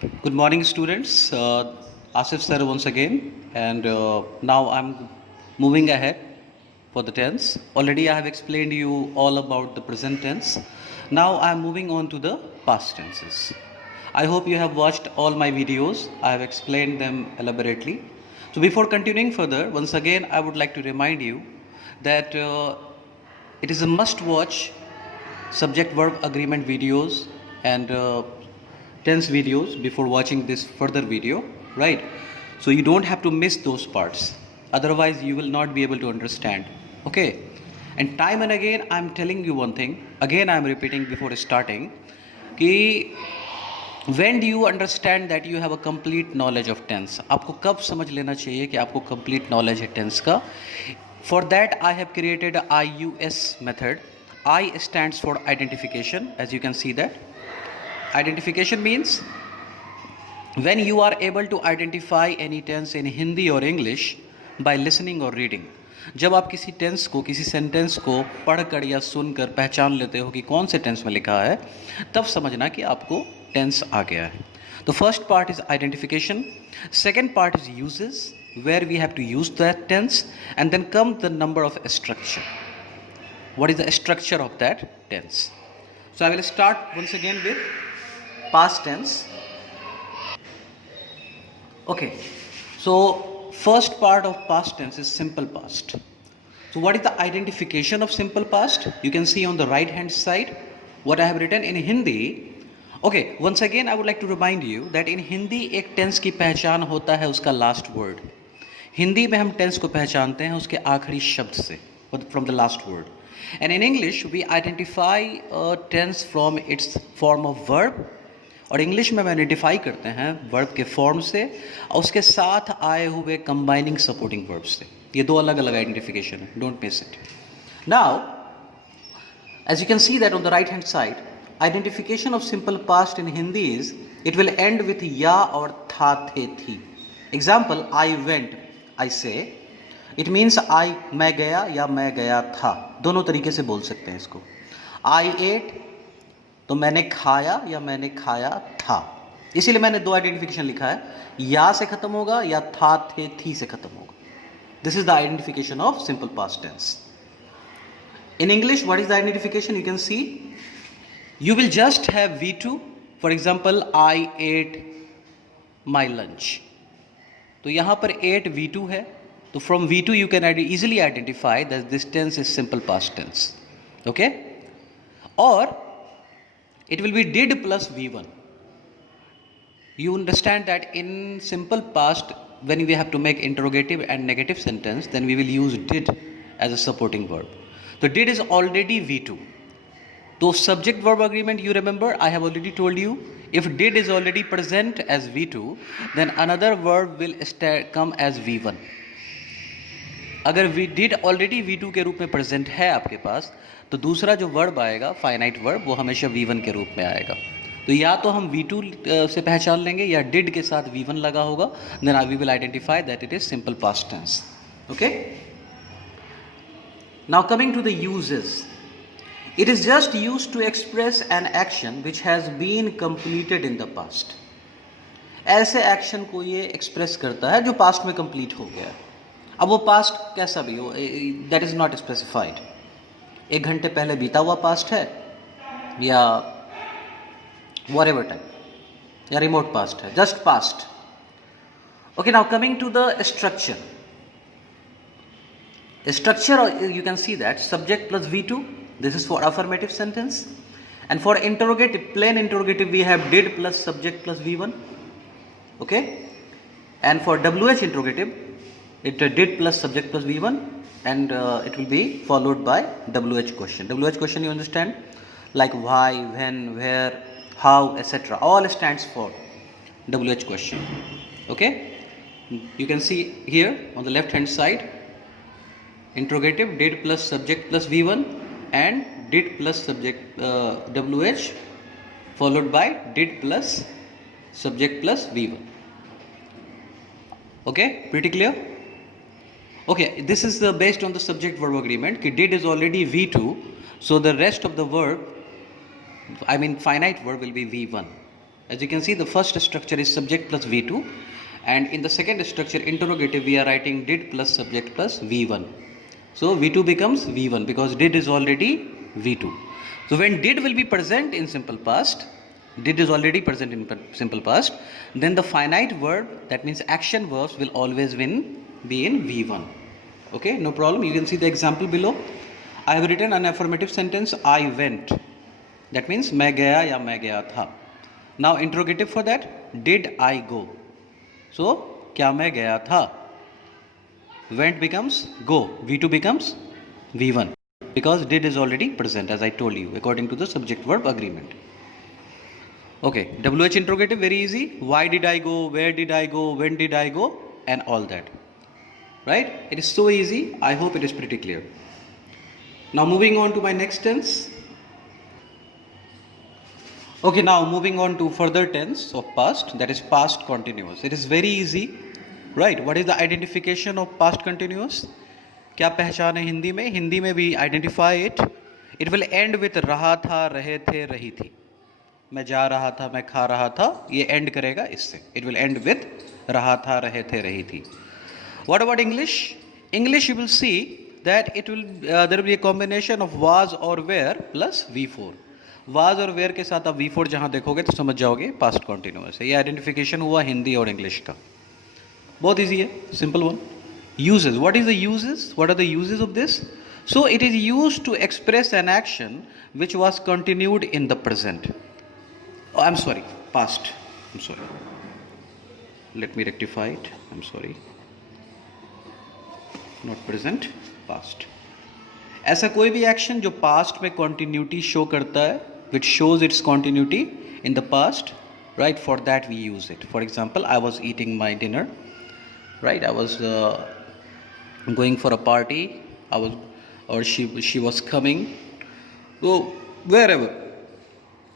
Good morning, students. Asif sir once again, and now I'm moving ahead for the tense. Already I have explained you all about the present tense. Now I'm moving on to the past tenses. I hope you have watched all my videos. I have explained them elaborately. So before continuing further, once again I would like to remind you that it is a must-watch subject verb agreement videos and tense videos before watching this further video, right? So you don't have to miss those parts, otherwise you will not be able to understand. Okay, and time and again I'm telling you one thing, again I'm repeating before starting, कि when do you understand that you have a complete knowledge of tense? आपको कब समझ लेना चाहिए कि आपको complete knowledge है tense का? For that I have created a IUS method. I stands for identification, as you can see that. Identification means when you are able to identify any tense in Hindi or English by listening or reading. जब आप किसी tense को, किसी sentence को पढ़कर या सुनकर पहचान लेते हो कि कौन से टेंस में लिखा है, तब समझना कि आपको टेंस आ गया है. तो first part is identification, second part is uses where we have to use that tense, and then come the number of structure. What is the structure of that tense? So I will start once again with past tense. Okay, so first part of past tense is simple past. So what is the identification of simple past? You can see on the right hand side what I have written in Hindi. Okay, once again I would like to remind you that in Hindi एक tense की पहचान होता है उसका last word. Hindi में हम tense को पहचानते हैं उसके आखिरी शब्द से, from the last word. And in English we identify tense from its form of verb, और इंग्लिश में हम आइडेंटिफाई करते हैं वर्ब के फॉर्म से और उसके साथ आए हुए कंबाइनिंग सपोर्टिंग वर्ब से. ये दो अलग अलग आइडेंटिफिकेशन है, don't miss it. Now as you can see that on the right hand side, identification of simple past in Hindi is it will end with या और था, थे, थी. एग्जाम्पल, आई वेंट, आई से, इट मीन्स आई, मैं गया या मैं गया था, दोनों तरीके से बोल सकते हैं इसको. आई एट, तो मैंने खाया या मैंने खाया था. इसीलिए मैंने दो आइडेंटिफिकेशन लिखा है, या से खत्म होगा या था, थे, थी से खत्म होगा. This is the identification of simple past tense. In English what is the identification? You can see, you will just have V2. For example, I ate my lunch. तो यहाँ पर 8 V2 है, तो from V2 you can easily identify that this tense is simple past tense. Okay? Or it will be did plus V1. You understand that in simple past, when we have to make interrogative and negative sentence, then we will use did as a supporting verb. So did is already V2. So subject verb agreement, you remember, I have already told you, if did is already present as V2, then another verb will come as V1. अगर did already V2 के रूप में present है आपके पास, तो दूसरा जो verb आएगा, finite verb, वो हमेशा V1 के रूप में आएगा. तो या तो हम V2 से पहचान लेंगे या did के साथ V1 लगा होगा, then we will identify that it is simple past tense. Okay? Now coming to the uses. It is just used to express an action which has been completed in the past. ऐसे action को ये express करता है जो past में complete हो गया. अब वो पास्ट कैसा भी हो, दैट इज नॉट स्पेसिफाइड. 1 घंटे पहले बीता हुआ पास्ट है या व्हाटएवर टाइम, या रिमोट पास्ट है, just past. Okay, now coming to the structure. Structure you can see that subject plus V2. This is for affirmative sentence. And for interrogative, plain interrogative, we have did plus subject plus V1. Okay? And for WH interrogative, it did plus subject plus V1, and it will be followed by WH question. WH question, you understand? Like why, when, where, how, etc. All stands for WH question. Okay? You can see here on the left hand side, interrogative did plus subject plus V1, and did plus subject WH followed by did plus subject plus V1. Okay, pretty clear? Okay, this is based on the subject verb agreement. Did is already V2, so the rest of the verb, I mean finite verb, will be V1. As you can see, the first structure is subject plus V2, and in the second structure, interrogative, we are writing did plus subject plus V1. So V2 becomes V1 because did is already V2. So when did will be present in simple past, did is already present in simple past, then the finite verb, that means action verbs, will always be in V1. Okay, no problem. You can see the example below. I have written an affirmative sentence, I went. That means मैं गया या मैं गया था. Now interrogative for that, did I go? So क्या मैं गया था? Went becomes go. V2 becomes V1 because did is already present, as I told you, according to the subject verb agreement. Okay, WH interrogative, very easy. Why did I go? Where did I go? When did I go? And all that. Right? It is so easy. I hope it is pretty clear. Now moving on to my next tense. Okay, now moving on to further tense of past, that is past continuous. It is very easy. Right? What is the identification of past continuous? क्या पहचान है हिंदी में? हिंदी में we identify it. It will end with रहा था, रहे थे, रही थी. मैं जा रहा था, मैं खा रहा था, ये end करेगा इससे. It will end with रहा था, रहे थे, रही थी. What about English? English you will see that it will there will be a combination of was or were plus V4. was और were के साथ आप V4 जहाँ देखोगे तो समझ जाओगे past continuous है. ये identification हुआ हिंदी और इंग्लिश का. बहुत easy है, simple one. Uses. What is the uses? What are the uses of this? So it is used to express an action which was continued in the present. Oh, I'm sorry, past. I'm sorry. Let me rectify it. I'm sorry. Not present, past. ऐसा कोई भी action जो past में continuity show करता है, which shows its continuity in the past, right? For that we use it. For example, I was eating my dinner, right? I was going for a party. She was coming. So wherever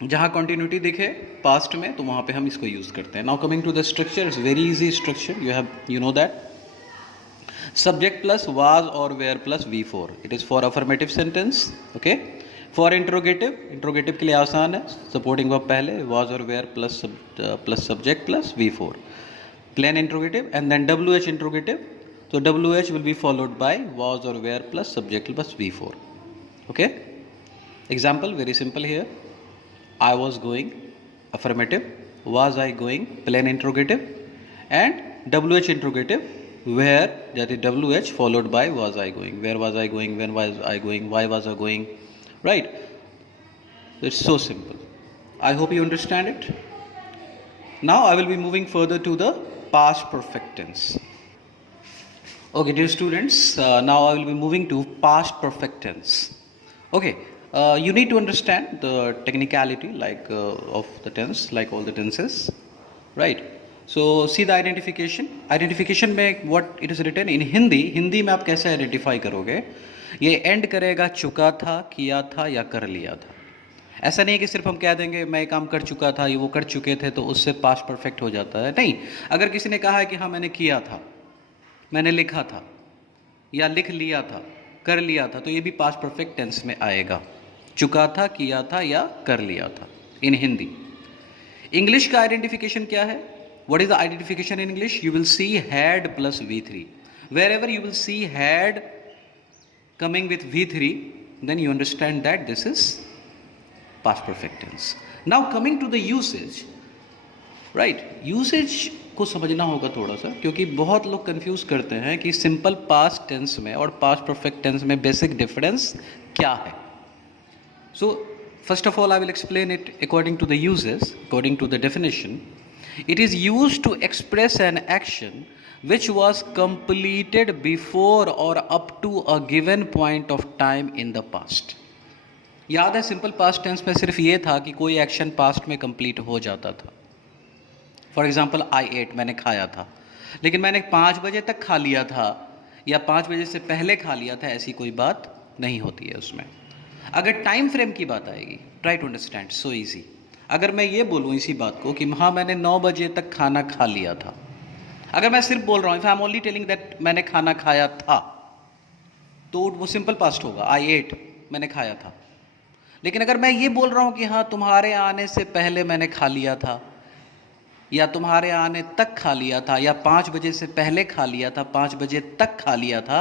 जहाँ continuity दिखे past में तो वहाँ पे हम इसको use करते हैं. Now coming to the structure, it's very easy structure. You know that. Subject plus was or were plus V4. It is for affirmative sentence. Okay. For interrogative के लिए आसान है. Supporting verb पहले was or were plus subject plus V4. Plain interrogative and then WH interrogative. So WH will be followed by was or were plus subject plus V4. Okay. Example very simple here. I was going, affirmative. Was I going, plain interrogative. And WH interrogative, where, that is WH followed by was I going. Where was I going, when was I going, why was I going, right? It's so simple. I hope you understand it. Now I will be moving further to the past perfect tense. Okay, dear students, now I will be moving to past perfect tense. Okay, you need to understand the technicality of the tense, like all the tenses, right? So see the identification. Identification में what it is written in Hindi में आप कैसे identify करोगे? ये and करेगा चुका था, किया था या कर लिया था. ऐसा नहीं है कि सिर्फ हम कह देंगे मैं काम कर चुका था, ये वो कर चुके थे तो उससे पास्ट परफेक्ट हो जाता है. नहीं, अगर किसी ने कहा है कि हाँ मैंने किया था, मैंने लिखा था या लिख लिया था, कर लिया था, तो ये भी पास्ट परफेक्ट टेंस में आएगा. चुका था, किया था या कर लिया था इन हिंदी. इंग्लिश का आइडेंटिफिकेशन क्या है? What is the identification in English? You will see had plus V3. Wherever you will see had coming with V3, then you understand that this is past perfect tense. Now coming to the usage, right? Usage को समझना होगा थोड़ा सा, क्योंकि बहुत लोग confuse करते हैं कि सिंपल पास्ट टेंस में और पास्ट परफेक्ट टेंस में बेसिक डिफरेंस क्या है. So first of all I will explain it according to the uses, according to the definition. It is used to express an action which was completed before or up to a given point of time in the past. याद है simple past tense में सिर्फ ये था कि कोई action past में complete हो जाता था. फॉर एग्जाम्पल I ate, मैंने खाया था, लेकिन मैंने 5 बजे तक खा लिया था या 5 बजे से पहले खा लिया था, ऐसी कोई बात नहीं होती है उसमें. अगर टाइम फ्रेम की बात आएगी, try to understand, so easy. अगर मैं ये बोलूँ इसी बात को कि हाँ मैंने 9 बजे तक खाना खा लिया था, अगर मैं सिर्फ बोल रहा हूँ, if I am only telling that मैंने खाना खाया था, तो वो सिंपल पास्ट होगा. I ate, मैंने खाया था. लेकिन अगर मैं ये बोल रहा हूँ कि हाँ तुम्हारे आने से पहले मैंने खा लिया था, या तुम्हारे आने तक खा लिया था, या 5 बजे से पहले खा लिया था, 5 बजे तक खा लिया था,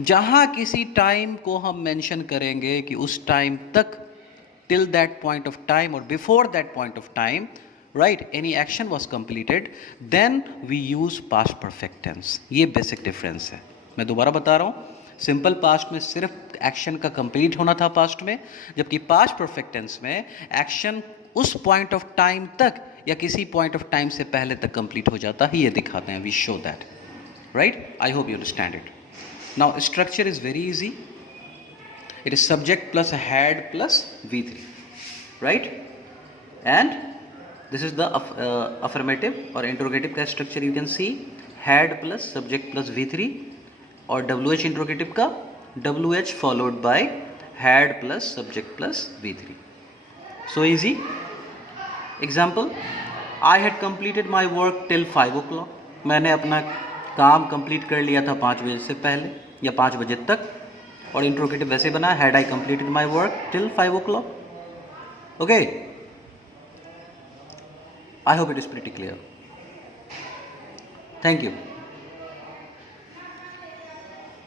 जहाँ किसी टाइम को हम मेंशन करेंगे कि उस टाइम तक, till that point of time or before that point of time, right, any action was completed, then we use past perfect tense. ये basic difference है. मैं दोबारा बता रहा हूँ, सिंपल पास्ट में सिर्फ एक्शन का कंप्लीट होना था पास्ट में, जबकि पास्ट परफेक्ट टेंस में एक्शन उस पॉइंट ऑफ टाइम तक या किसी पॉइंट ऑफ टाइम से पहले तक कंप्लीट हो जाता है. ये दिखाते हैं, we show that, right. I hope you understand it. Now structure is very easy. It is subject plus had plus V3, right? And this is the affirmative or interrogative का structure. You can see had plus subject plus V3, और WH interrogative का WH followed by had plus subject plus V3. So easy. Example: I had completed my work till 5 o'clock. मैंने अपना काम complete कर लिया था 5 बजे से पहले या 5 बजे तक. और इंट्रोगेटिव वैसे बना, had I completed my work till 5 o'clock. Okay, I hope it is pretty clear. Thank you.